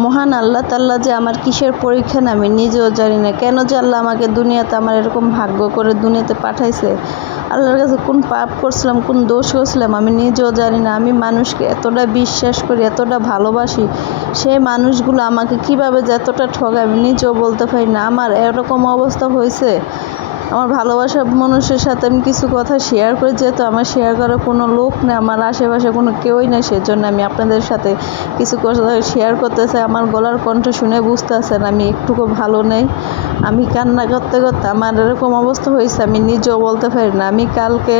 মহান আল্লাহ তাআলা যে আমার কিসের পরীক্ষা না আমি নিজেও জানি না। কেন যে আল্লাহ আমাকে দুনিয়াতে আমার এরকম ভাগ্য করে দুনিয়াতে পাঠাইছে। আল্লাহর কাছে কোন পাপ করছিলাম, কোন দোষ করছিলাম আমি নিজেও জানি না। আমি মানুষকে এতটা বিশ্বাস করি, এতটা ভালোবাসি, সেই মানুষগুলো আমাকে কীভাবে যে এতটা ঠকায় আমি নিজেও বলতে পারি না। আমার এরকম অবস্থা হয়েছে, আমার ভালোবাসার মানুষের সাথে আমি কিছু কথা শেয়ার করি, যেহেতু আমার শেয়ার করার কোনো লোক নেই, আমার আশেপাশে কোনো কেউই নেই, সেজন্য আমি আপনাদের সাথে কিছু কথা শেয়ার করতে চাই। আমার গলার কণ্ঠ শুনে বুঝতেছেন আমি একটুকু ভালো নেই। আমি কান্না করতে করতে আমার এরকম অবস্থা হয়েছে আমি নিজেও বলতে পারি না। আমি কালকে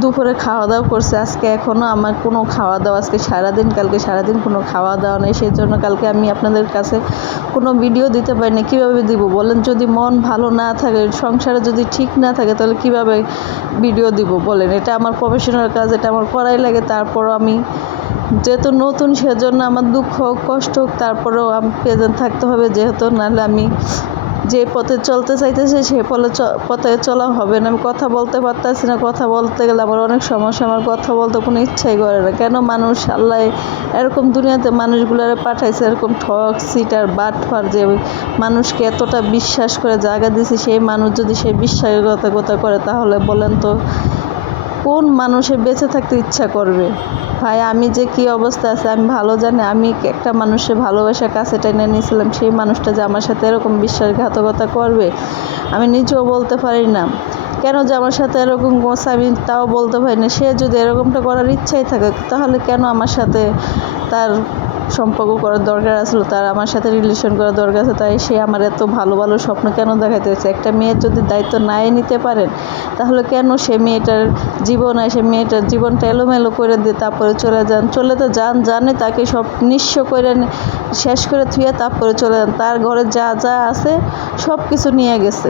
দুপুরে খাওয়া দাওয়া করছি, আজকে এখনও আমার কোনো খাওয়া দাওয়া, আজকে সারাদিন কালকে সারাদিন কোনো খাওয়া দাওয়া নেই, সেই জন্য কালকে আমি আপনাদের কাছে কোনো ভিডিও দিতে পারি না। কীভাবে দিব বলেন? যদি মন ভালো না থাকে, সংসারে যদি ঠিক না থাকে, তাহলে কিভাবে ভিডিও দিব বলেন? এটা আমার প্রফেশনাল কাজ, এটা আমার করাই লাগে। তারপরও আমি যেহেতু নতুন, সেজন্য আমার দুঃখ কষ্ট হোক, তারপরেও আমি প্রেজেন্ট থাকতে হবে, যেহেতু নাহলে আমি যে পথে চলতে চাইতেছি সে পথে চলা হবে না। আমি কথা বলতে পারতেছি না, কথা বলতে গেলে আমার অনেক সমস্যা, আমার কথা বলতে কোনো ইচ্ছাই করে না। কেন মানুষ আল্লাহ এরকম দুনিয়াতে মানুষগুলোরে পাঠাইছে, এরকম ঠক সিটার বাটফার, যে মানুষকে এতটা বিশ্বাস করে জায়গা দিয়েছে, সেই মানুষ যদি সেই বিশ্বাসঘাতকতা করে, তাহলে বলেন তো কোন মানুষের বেঁচে থাকতে ইচ্ছা করবে? ভাই আমি যে কী অবস্থা আছে আমি ভালো জানি। আমি একটা মানুষের ভালোবাসার কাছে টেনে নিয়েছিলাম, সেই মানুষটা যে আমার সাথে এরকম বিশ্বাসঘাতকতা করবে আমি নিজেও বলতে পারি না। কেন যে আমার সাথে এরকম করছে আমি তাও বলতে পারি না। সে যদি এরকমটা করার ইচ্ছাই থাকে, তাহলে কেন আমার সাথে তার সম্পর্ক করার দরকার আসলো, তার আমার সাথে রিলেশন করার দরকার আছে? তাই সে আমার এত ভালো ভালো স্বপ্ন কেন দেখাইতে হচ্ছে? একটা মেয়ের যদি দায়িত্ব নাই নিতে পারেন, তাহলে কেন সে মেয়েটার জীবন সে মেয়েটার জীবনটা এলোমেলো করে দিয়ে তারপরে চলে তো জানে তাকে সব নিঃস্ব করে শেষ করে থুয়ে তারপরে চলে যান। তার ঘরে যা যা আছে সব কিছু নিয়ে গেছে।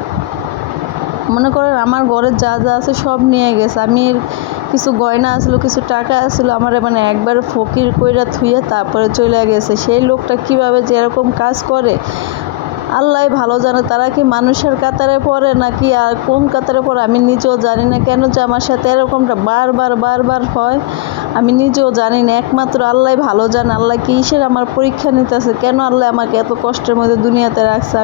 মনে করেন আমার ঘরে যা যা আছে সব নিয়ে গেছে। আমি কিছু গয়না আসলো, কিছু টাকা আসলো, আমার মানে একবার ফকির কইরা থুয়ে তারপরে চলে গেছে। সেই লোকটা কিভাবে যে এরকম কাজ করে আল্লাহ ভালো জানে। তারা কি মানুষের কাতারে পড়ে নাকি আর কোন কাতারে পড়ে আমি নিজেও জানি না। কেন যে আমার সাথে এরকমটা বারবার হয় আমি নিজেও জানি না। একমাত্র আল্লাহ ভালো জানে। আল্লাহ কিসের আমার পরীক্ষা নিতেছে, কেন আল্লাহ আমাকে এত কষ্টের মধ্যে দুনিয়াতে রাখছে।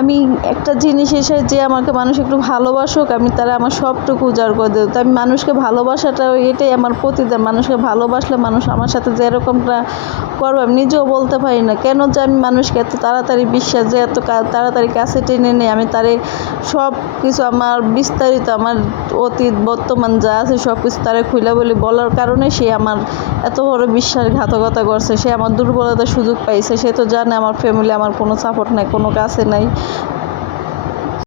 আমি একটা জিনিস এসে যে আমাকে মানুষ একটু ভালোবাসুক, আমি তারা আমার সবটুকু উজাড় করে দেব। তাই আমি মানুষকে ভালোবাসাটা এটাই আমার প্রতিদান। মানুষকে ভালোবাসলে মানুষ আমার সাথে যে এরকমটা করবে আমি নিজেও বলতে পারি না। কেন যে আমি মানুষকে এত তাড়াতাড়ি বিশ্বাস, যে এত তাড়াতাড়ি কাছে টেনে নেই, আমি তারে সব কিছু আমার বিস্তারিত আমার অতীত বর্তমান যা আছে সব কিছু তারে খুলে বলার কারণে সে আমার এত বড় বিশ্বাসঘাতকতা করছে। সে আমার দুর্বলতার সুযোগ পাইছে। সে তো জানে আমার ফ্যামিলি আমার কোনো সাপোর্ট নাই, কোনো কাছে নাই।